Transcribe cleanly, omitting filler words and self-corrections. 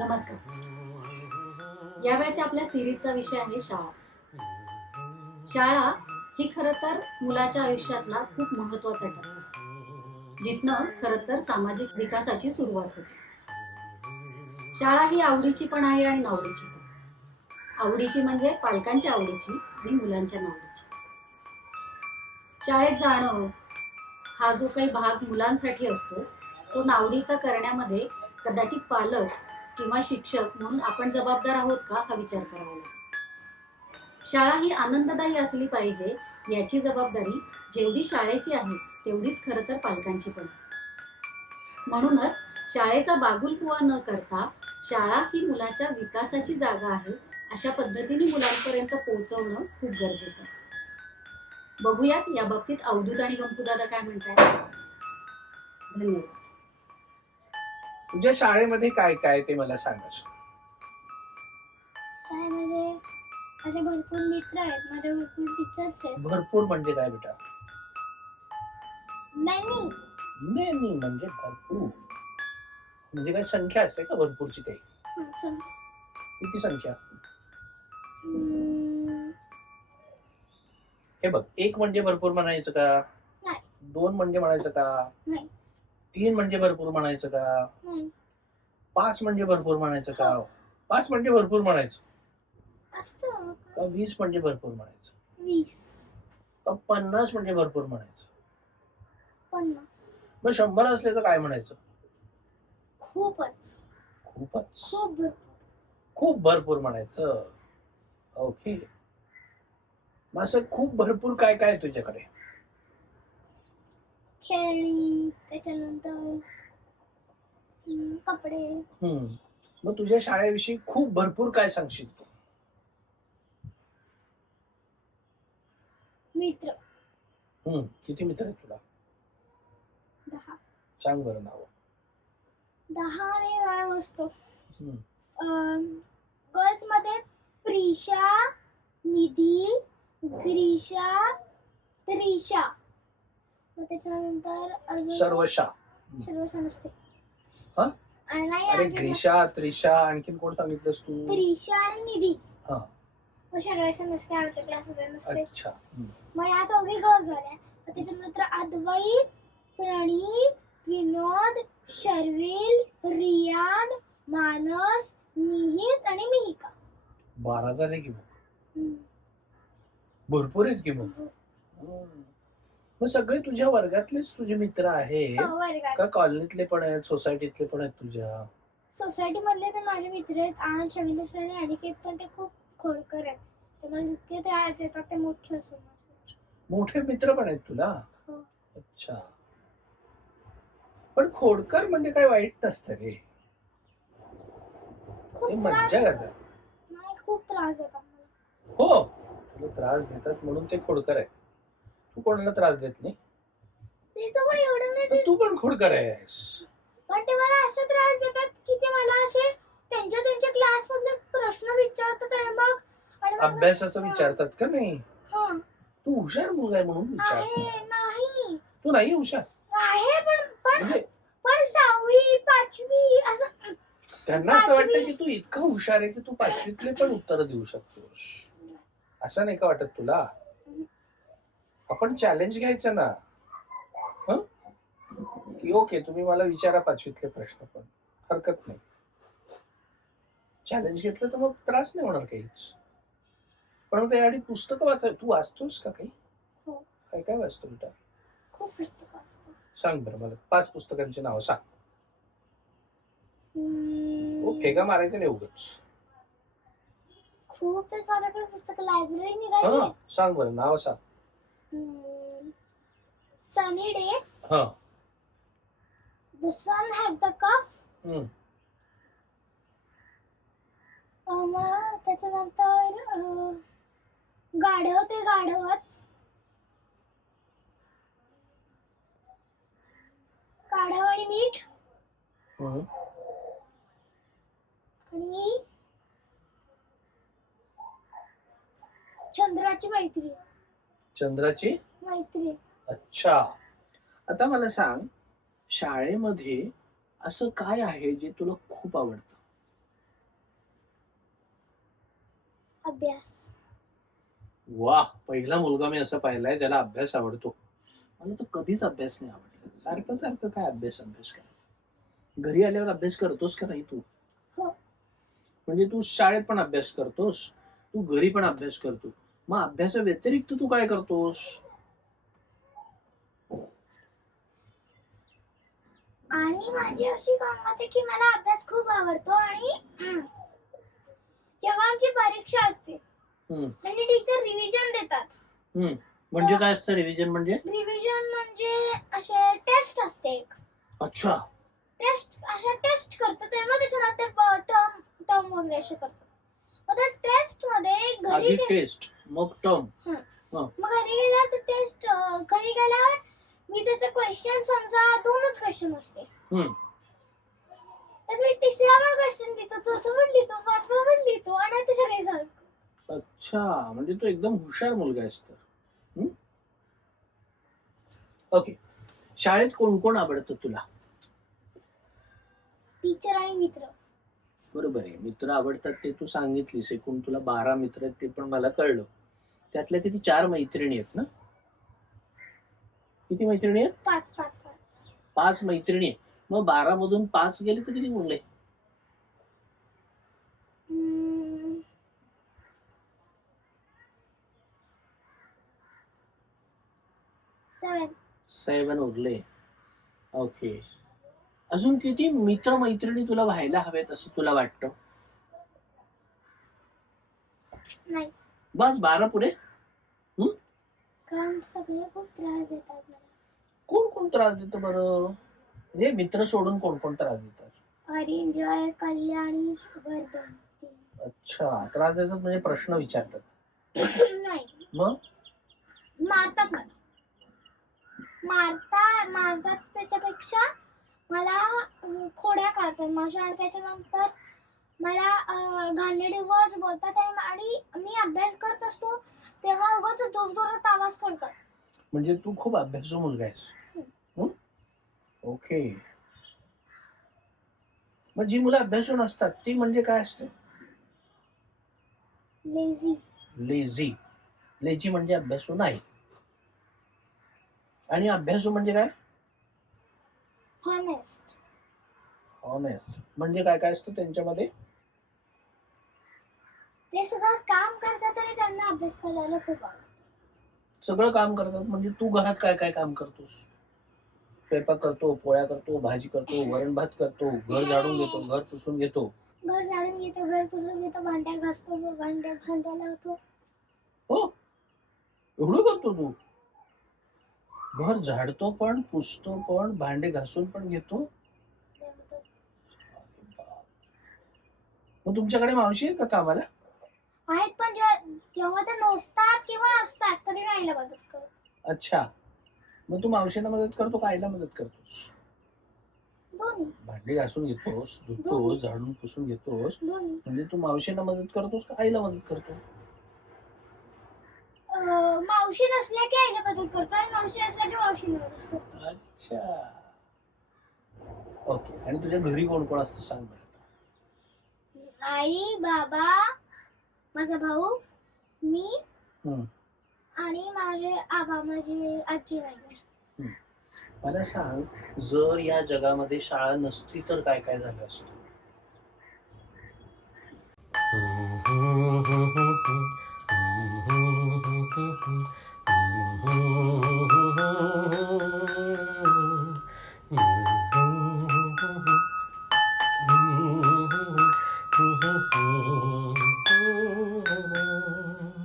नमस्कार. यावेळच्या आपल्या सिरीजचा विषय आहे शाळा. शाळा ही खरं तर मुलाच्या आयुष्यातला खूप महत्वाचा टप्पा, जिथनं खरं तर सामाजिक विकासाची सुरुवात होते. शाळा ही आवडीची पण आहे आणि नावडीची पण. आवडीची म्हणजे पालकांच्या आवडीची आणि मुलांच्या नावडीची. शाळेत जाणं हा जो काही भाग मुलांसाठी असतो, तो नावडीचा करण्यामध्ये कदाचित पालक किंवा शिक्षक म्हणून आपण जबाबदार आहोत का, हा विचार करावा लागतो. शाळा ही आनंददायी असली पाहिजे याची जबाबदारी जेवढी शाळेची आहे तेवढीच खरं तर पालकांची पण. म्हणूनच शाळेचा बागुलपुवा न करता शाळा ही मुलाच्या विकासाची जागा आहे अशा पद्धतीने मुलांपर्यंत पोहोचवणं खूप गरजेचं आहे. बघूयात या बाबतीत अवधूत आणि गंपू दादा काय म्हणतात. धन्यवाद. तुझ्या शाळेमध्ये काय काय ते मला सांगायचं. शाळेमध्ये माझे भरपूर मित्र आहेत, माझे भरपूर टीचर्स आहेत. भरपूर म्हणजे काय बेटा? मॅनी मेनी म्हणजे भरपूर. म्हणजे काय संख्या असते का भरपूरची? काही किती संख्या? हे बघ, एक म्हणजे भरपूर म्हणायचं का? नाही. दोन म्हणजे म्हणायचं का? नाही. तीन म्हणजे भरपूर म्हणायचं का? नाही. पाच म्हणजे भरपूर म्हणायचं का? पाच म्हणजे भरपूर म्हणायचं असतं का? 20 म्हणजे भरपूर म्हणायचं 20 का? 50 म्हणजे भरपूर म्हणायचं? 50. मग 100 असले तर काय म्हणायचं? खूपच खूपच खूप भरपूर. खूप भरपूर म्हणायचं. ओके. मग असं खूप भरपूर काय काय तुझ्याकडे? खेळणी, त्याच्यानंतर कपडे. मग तुझ्या शाळेविषयी खूप भरपूर काय सांगशील तू? मित्र. किती मित्र आहेत तुला? 10. सांग बरं नाव. 10 आणि काय असतो. गर्ल्स मध्ये प्रिशा, निधी, ग्रीशा, त्रिशा. मग त्याच्यानंतर अजून सर्वशा. सर्वशा नसते. हा? नाही, अरे ग्रीशा, त्रिशा, आणखीन कोण सांगितलंस तू? त्रिशा आणि निधी. हा. मग सर्वशा नसते, आमच्या क्लासमध्ये नसते. अच्छा. मग या चौघी गर्ल्स झाल्या. त्याच्यानंतर अद्वैत, प्रणीत, विनोद, शर्विल, रियान, मानस, निहित आणि मिहिका. 12 झाले की मग भरपूर आहेत की मग. मग सगळे तुझ्या वर्गातलेच तुझे मित्र आहेत का? कॉलनीतले पण आहेत, सोसायटीतले पण आहेत तुझ्या? सोसायटी मधले तर माझे मित्र आहेत. आणि शमिंद्र आणि अनिकेत पण ते खूप खोडकर आहेत. ते मला इतके त्रास देतात, ते मोठे असून. मोठे मित्र पण आहेत तुला? हो. अच्छा. पण खोडकर म्हणजे काय वाईट नसतं रे, ते मज्जा करतात. नाही, खूप त्रास देतात. हो, तुला त्रास देतात म्हणून ते खोडकर आहे. तू कोणाला त्रास देत नाही. तू पण खोडकर आहेस. पण ते मला असं त्रास देतात की ते मला असे त्यांच्या क्लास मधले प्रश्न विचारतात आणि मग अभ्यासाचं विचारतात का? नाही, हा, तू हुशार मुलगा आहे म्हणून विचारतात. नाही, तू नाही हुशार आहे पण म्हणजे पण 6वी 5वी असं. त्यांना असं वाटतं की तू इतका हुशार आहे की तू 5वीतले पण उत्तर देऊ शकतोस. असं नाही का वाटत तुला? आपण चॅलेंज घ्यायचं ना, की ओके तुम्ही मला विचारा 5वीतले प्रश्न, पण हरकत नाही. चॅलेंज घेतलं तर मग त्रास नाही होणार काहीच. पण मग त्यासाठी पुस्तकं तू वाचतोस का काही? हो. काय काय वाचतो बेटा? खूप पुस्तकं वाचतो. सांग बरं मला 5 पुस्तकांची नावं सांग. फेगा मारायचं नाही उगाच. खूप माझ्याकडे पुस्तकं लायब्ररी निघाली. सांग बरं नाव सांग. सनी डे, हा, द सन हॅज द कफ. त्याच्यानंतर गाढव ते गाढवच, गाढव आणि मीठ, आणि चंद्राची मैत्री. चंद्राची मैत्री. अच्छा. आता मला सांग, शाळेमध्ये असं काय आहे जे तुला खूप आवडतं? अभ्यास. वा, पहिला मुलगा मी असं पाहिलाय ज्याला अभ्यास आवडतो. मला तर कधीच अभ्यास नाही आवडला. सारखं सारखं काय अभ्यास अभ्यास करायचं. घरी आल्यावर अभ्यास करतोस का नाही तू? हो. म्हणजे तू शाळेत पण अभ्यास करतोस, तू घरी पण अभ्यास करतो. मग अभ्यासा व्यतिरिक्त तू काय करतोस? आणि माझी अशी गंमत आहे की मला अभ्यास खूप आवडतो आणि जेव्हा आमची परीक्षा असते आणि टीचर रिव्हिजन देतात. म्हणजे काय असतं रिव्हिजन म्हणजे? रिव्हिजन म्हणजे असे टेस्ट असते एक. अच्छा. टेस्ट करतात तेव्हा त्याच्यानंतर टर्म वगैरे असे करतात. मग त्या टेस्ट मध्ये आधी टेस्ट मग टर्म. मग घरी गेल्यावर टेस्ट घरी गेल्यावर मी त्याचे क्वेश्चन समजा 2च क्वेश्चन असते. तर मी तिसरा पण क्वेश्चन लिहितो, चौथा पण लिहितो, पाचवा पण लिहितो आणि ते सगळे सॉल्व. अच्छा, म्हणजे तू एकदम हुशार मुलगा आहेस तर. ओके. शाळेत कोण कोण आवडतं तुला? टीचर आणि मित्र. बरोबर आहे. मित्र आवडतात ते तू सांगितलीस. एकूण तुला 12 मित्र आहेत ते पण मला कळलं. त्यातल्या किती 4 मैत्रिणी आहेत ना? किती मैत्रिणी आहेत? 5 मैत्रिणी आहेत. मग 12 मधून 5 गेले तर किती उरले? 7 उरले. ओके. अजून किती मित्र मैत्रिणी तुला व्हायला हवेत असं तुला वाटतं? नाही. बस 12 पुरे? कारण सगळे खूप त्रास देतात मला. कोण कोण त्रास देतं बरं? म्हणजे मित्र सोडून कोण कोण त्रास देतात? हरिंजय, कल्याणी, वर्धन. अच्छा, त्रास देतात म्हणजे प्रश्न विचारतात? नाही. मग मारतात मला. मारतात त्याच्यापेक्षा मला खोड्या काढतात माझ्या आणि त्याच्यानंतर मला घाणेरडे बोलतात आणि मी अभ्यास करत असतो तेव्हा उगाच जोरजोरात आवाज करतात. म्हणजे तू खूप अभ्यासू मुलगा आहेस. ओके. मग जी मुलं अभ्यासू नसतात ती म्हणजे काय असते? लेझी म्हणजे अभ्यासू नाही. आणि अभ्यासू म्हणजे काय? हॉनेस्ट म्हणजे काय काय असतं त्यांच्यामध्ये? ते सगळं काम करतात आणि त्यांना अभ्यास करायला खूप आवडतं. सगळं काम करतात म्हणजे तू घरात काय काय काम करतोस? स्वयंपाक करतो, पोळ्या करतो, भाजी करतो, वरण भात करतो, घर झाडून घेतो, घर पुसून घेतो. घर पुसून घेतो, भांड्या घासतो, भांड्या लावतो. हो, एवढं करतो तू? घर झाडतो पण, पुसतो पण, भांडे घासून पण घेतो? मग तुमच्याकडे मावशी आहेत का कामाला? आहेत, पण जेव्हा ते नसतात किंवा असतात तरी आईला मदत करतो. अच्छा, मग तू मावशीला मदत करतो का आईला मदत करतोस? दोन्ही. भांडी घासून घेतोस, धुतोस, झाडून पुसून घेतोस, म्हणजे तू मावशीला मदत करतोस का आईला मदत करतो? मावशी नसल्या की आईला मदत करतो आणि मावशी असल्या की मावशीला मदत करतो. अच्छा, ओके. आणि तुझ्या घरी कोण कोण असतं सांग बरं? आई, बाबा, माझा भाऊ, मी आणि माझे आबा, माझी आजी नाही. मला सांग, जर या जगामध्ये शाळा नसती तर काय काय झालं असतं?